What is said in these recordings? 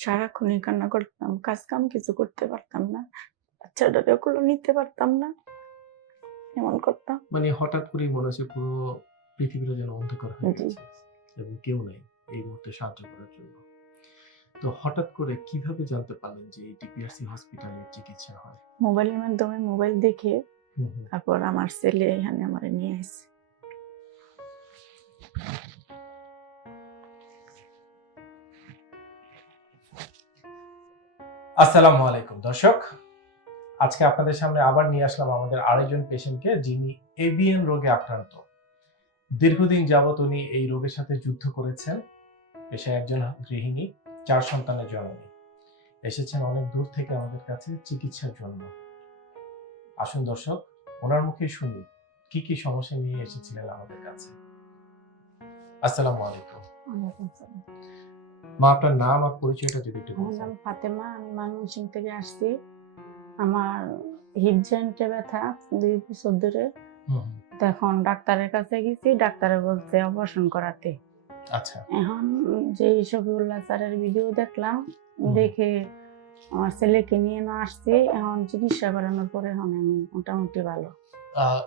সারাক্ষণই কান্না করতাম কাজ কাম কিছু করতে পারতাম না বাচ্চাটাকে ওগুলো নিতে পারতাম না এমন করতাম। মানে হঠাৎ করেই মনে হচ্ছে পুরো পৃথিবীটা যেন অন্ধকার হয়ে গেছে এবং কেউ নেই এই মুহূর্তে সাহায্য করার জন্য। তো হঠাৎ করে কীভাবে জানতে পারলেন যে এই ডিপিআরসি হসপিটালে চিকিৎসা হয়? মোবাইলের মাধ্যমে মোবাইল দেখে। তারপর আমার ছেলে এখানে আমার নিয়ে আসছে আসসালামু আলাইকুম, দর্শক। আজকে আপনাদের সামনে আবার নিয়ে আসলাম আমাদের আরেকজন পেশেন্টকে যিনি এভিএন রোগে আক্রান্ত। দীর্ঘদিন যাবত উনি এই রোগের সাথে যুদ্ধ করেছেন। পেশায় একজন গৃহিণী, চার সন্তানের জননী। এসেছেন অনেক দূর থেকে আমাদের কাছে চিকিৎসার জন্য। আসুন দর্শক, ওনার মুখে শুনি, কি কি সমস্যা নিয়ে এসেছিলেন আমাদের কাছে। আসসালামু আলাইকুম। মা আপনার নাম আর পরিচয়টা যদি একটু আমার নাম ফাতেমা আমি ময়মনসিং থেকে আসছি। আমার হিপ জয়েন্টে ব্যথা দুই বছর ধরে। তখন ডাক্তারের কাছে গেছি ডাক্তারে বলছে অপারেশন করাতে। আচ্ছা। এখন যে শফিউল্লাহ স্যারের ভিডিও দেখলাম দেখে আমার ছেলেকে নিয়ে না আসছি এখন চিকিৎসা করানোর পরে এখন আমি মোটামুটি ভালো।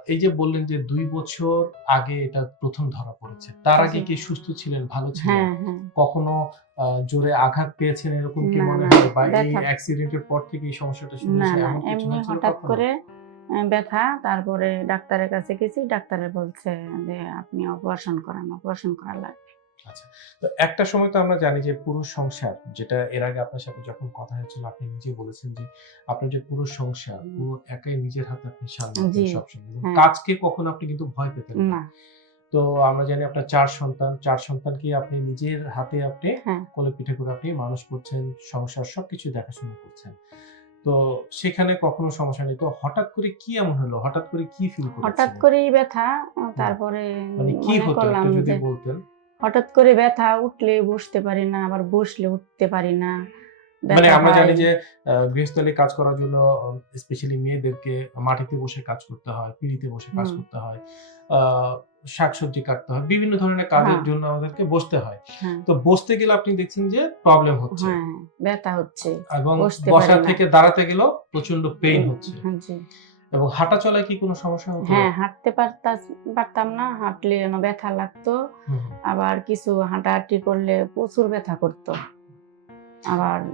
এই যে বললেন যে দুই বছর আগে এটা প্রথম ধরা পড়েছে তার আগে কি সুস্থ ছিলেন ভালো ছিলেন? হ্যাঁ হ্যাঁ। কখনো জোরে আঘাত পেয়েছেন এরকম কি মনে হয়? বা এই অ্যাক্সিডেন্টের পর থেকে এই সমস্যাটা শুরু হয়েছে এমন কিছু হয়েছিল হঠাৎ করে ব্যথা তারপরে ডাক্তারের কাছে গেছি ডাক্তারে বলছে যে আপনি অপারেশন করান অপারেশন করা লাগবে আচ্ছা তো একটা সময় তো আমরা জানি যে পুরুষ সংসার যেটা এর আগে আপনার সাথে যখন কথা হয়েছিল আপনি নিজে বলেছেন যে আপনার যে পুরুষ সংসার পুরো একাই নিজের হাতে আপনি সামলাতেন সবসময় এবং হ্যাঁ। কাজকে কখনো আপনি কিন্তু ভয় পেতেন না। তো আমরা জানি আপনার চার সন্তান চার সন্তানকে আপনি নিজের হাতে আপনি হ্যাঁ। কোলে পিঠে করে আপনি মানুষ করছেন সংসার সবকিছু দেখাশোনা করছেন। তো সেখানে কখনো সমস্যা নেই। তো হঠাৎ করে কি এমন হলো? হঠাৎ করে কি ফিল করছেন হঠাৎ করেই ব্যথা তারপরে মানে কি হতো একটু যদি বলতেন? হঠাৎ করে ব্যথা উঠলে বসতে পারি না আবার বসলে উঠতে পারি না। মানে আমরা জানি যে গৃহস্থলী কাজ করার জন্য স্পেশালি মেয়েদেরকে মাটিতে বসে কাজ করতে হয় পিড়িতে বসে কাজ করতে হয় শাকসবজি কাটতে হয় বিভিন্ন ধরনের কাজের হ্যাঁ। জন্য আমাদেরকে বসতে হয়। হ্যাঁ। তো বসতে গেলে আপনি দেখছেন যে প্রবলেম হচ্ছে। হ্যাঁ ব্যথা হচ্ছে এবং বসতে বসা থেকে দাঁড়াতে গেলেও প্রচণ্ড পেইন হচ্ছে। এবং হাঁটা চলায় কি কোনো সমস্যা হতো? হ্যাঁ হাঁটতে পারতাম পারতাম না হাঁটলে যেন ব্যথা লাগতো। হুম, হুম। আবার কিছু হাঁটাহাঁটি করলে প্রচুর ব্যথা করতো। আবার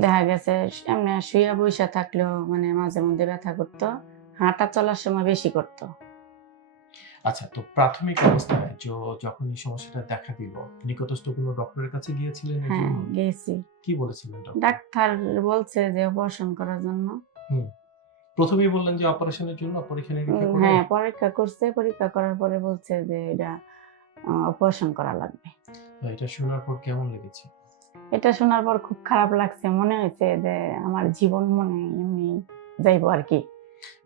দেখা গেছে এমনি শুয়ে বসে থাকলেও মানে মাঝে মধ্যে ব্যথা করতো। হাঁটা চলার সময় বেশি করতো। আচ্ছা তো প্রাথমিক অবস্থায় য- যখন এই সমস্যাটা দেখা দিল নিকটস্থ কোনো ডক্টরের কাছে গিয়েছিলেন হ্যাঁ? গেছি কি বলেছিলেন ডাক্তার বলছে যে অপারেশন করার জন্য। প্রথমেই বললেন যে অপারেশনের জন্য পরীক্ষা নিরীক্ষা করে? হ্যাঁ পরীক্ষা করছে পরীক্ষা করার পরে বলছে যে এটা অপারেশন করা লাগবে। এটা শোনার পর কেমন লেগেছে? এটা শোনার পর খুব খারাপ লাগছে মনে হয়েছে যে আমার জীবন মনে এমনি যাইবো আর কি।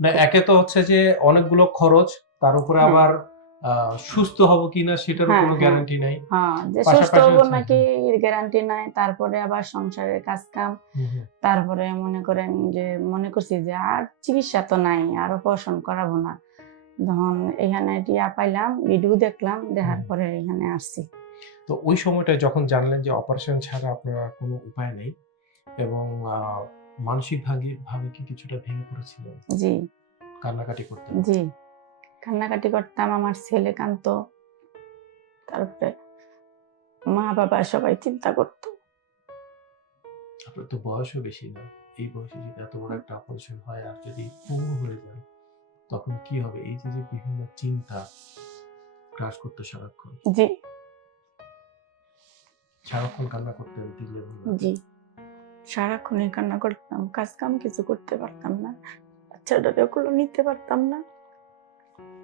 না একে তো হচ্ছে যে অনেকগুলো খরচ তার উপরে আবার সুস্থ হব কিনা সেটারও হ্যাঁ, কোনো। গ্যারান্টি নাই। হ্যাঁ যে সুস্থ হব নাকি গ্যারান্টি নাই তারপরে আবার সংসারের কাজ কাম। তারপরে মনে করেন যে মনে করছি যে আর চিকিৎসা তো নাই আর অপারেশন করাবো না। তখন এখানে টিয়া পাইলাম ভিডিও দেখলাম দেখার পরে এখানে আসছি। তো ওই সময়টা যখন জানলেন যে অপারেশন ছাড়া আপনার আর কোনো উপায় নেই এবং মানসিক ভাবে ভাবে কি কিছুটা ভেঙে পড়েছিলেন? জি। কান্নাকাটি করতেন। জি। কান্নাকাটি করতাম আমার ছেলে কান্ত তারপরে মা বাবা সবাই চিন্তা করতো। আপনার তো বয়সও বেশি না। এই বয়সে যদি এত বড় একটা অপারেশন হয় আর যদি পঙ্গু হয়ে যান তখন কি হবে? এই যে যে বিভিন্ন চিন্তা গ্রাস করতে সারাক্ষণ। জি। সারাক্ষণ কান্না করতেন দিলে জি। সারাক্ষণই কান্না করতাম কাজ কাম কিছু করতে পারতাম না। বাচ্চাটাকে ওগুলো নিতে পারতাম না।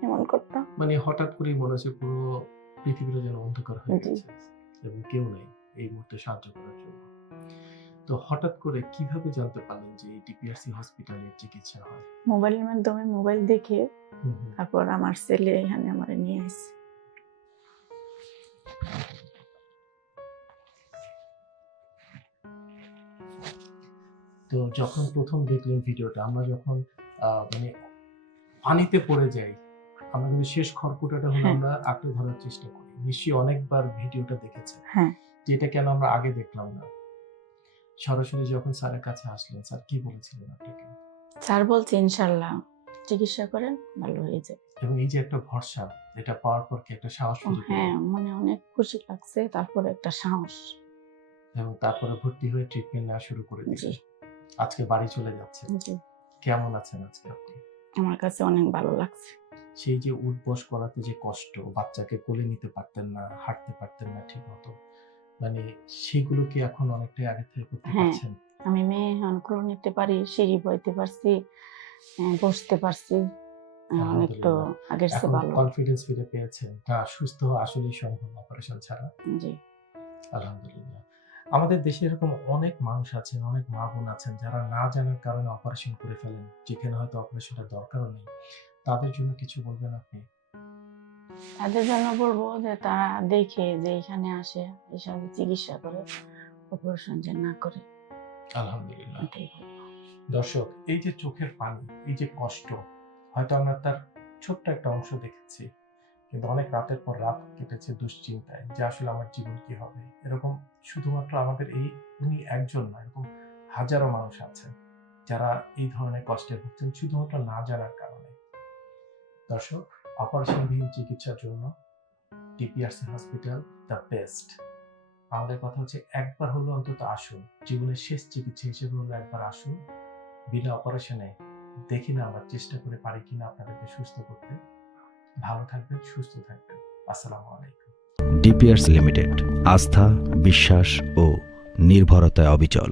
এমন করতাম। মানে হঠাৎ করেই মনে হচ্ছে পুরো পৃথিবীটা যেন অন্ধকার হয়ে গেছে এবং কেউ নেই এই মুহূর্তে সাহায্য করার জন্য। তো হঠাৎ করে কীভাবে জানতে পারলেন যে এই ডিপিআরসি হসপিটালে চিকিৎসা হয়? মোবাইলের মাধ্যমে মোবাইল দেখে। তারপর আমার ছেলে এখানে আমার নিয়ে আসছে তো যখন প্রথম দেখলেন ভিডিওটা আমরা যখন আহ, মানে পানিতে পড়ে যাই আমরা কিন্তু শেষ খড়কুটাটা হলো হ্যাঁ। আমরা আঁকড়ে ধরার চেষ্টা করি। নিশ্চয়ই অনেকবার ভিডিওটা দেখেছে হ্যাঁ। যে এটা কেন আমরা আগে দেখলাম না? সরাসরি যখন স্যারের কাছে আসলেন স্যার কি বলেছিলেন আপনাকে? স্যার বলছে ইনশাল্লাহ চিকিৎসা করেন ভালো হয়ে যাবে। এবং এই যে একটা ভরসা এটা পাওয়ার পর কি একটা সাহস হ্যাঁ মনে অনেক খুশি লাগছে তারপরে একটা সাহস। এবং তারপরে ভর্তি হয়ে ট্রিটমেন্ট নেওয়া শুরু করে দিলেন। আজকে বাড়ি চলে যাচ্ছে কেমন আছেন আজকে আপনি? আমার কাছে অনেক ভালো লাগছে। সেই যে উঠবস করাতে যে কষ্ট বাচ্চাকে কোলে নিতে পারতেন না হাঁটতে পারতেন না ঠিক মতো মানে সেগুলো কি এখন অনেকটাই আগে থেকে করতে হ্যাঁ। পারছেন? আমি মেয়ে অনুকূল নিতে পারি সিঁড়ি বইতে পারছি বসতে পারছি আগের চেয়ে ভালো। কনফিডেন্স ফিরে পেয়েছেন। না সুস্থ আসলেই সম্ভব অপারেশন ছাড়া। জি। আলহামদুলিল্লাহ। আমাদের দেশে এরকম অনেক মানুষ আছেন অনেক মা বোন আছেন যারা না জানার কারণে অপারেশন করে ফেলেন যেখানে হয়তো অপারেশনটা দরকারও নেই। তাদের জন্য কিছু বলবেন আপনি? তাদের জন্য বলব যে তারা দেখে যে এখানে আসে এসব চিকিৎসা করে অপারেশন যে না করে। আলহামদুলিল্লাহ। দর্শক এই যে চোখের পানি এই যে কষ্ট হয়তো আমরা তার ছোট্ট একটা অংশ দেখেছি কিন্তু অনেক রাতের পর রাত কেটেছে দুশ্চিন্তায় যে আসলে আমার জীবন কি হবে? এরকম শুধুমাত্র আমাদের এই উনি একজন না এরকম হাজারো মানুষ আছেন যারা এই ধরনের কষ্টে ভুগছেন শুধুমাত্র না জানার কারণে। দর্শক অপারেশনবিহীন চিকিৎসার জন্য টিপিআরসি হসপিটাল দ্য বেস্ট আমাদের কথা হচ্ছে একবার হলো অন্তত আসুন, জীবনের শেষ চিকিৎসা হিসেবে হলো একবার আসুন, বিনা অপারেশনে দেখি না আমরা চেষ্টা করে পারি কিনা আপনাদেরকে সুস্থ করতে। ভালো থাকবেন, সুস্থ থাকবেন। আসসালামু আলাইকুম। ডিপিআরস লিমিটেড, আস্থা, বিশ্বাস ও নির্ভরতায় অবিচল।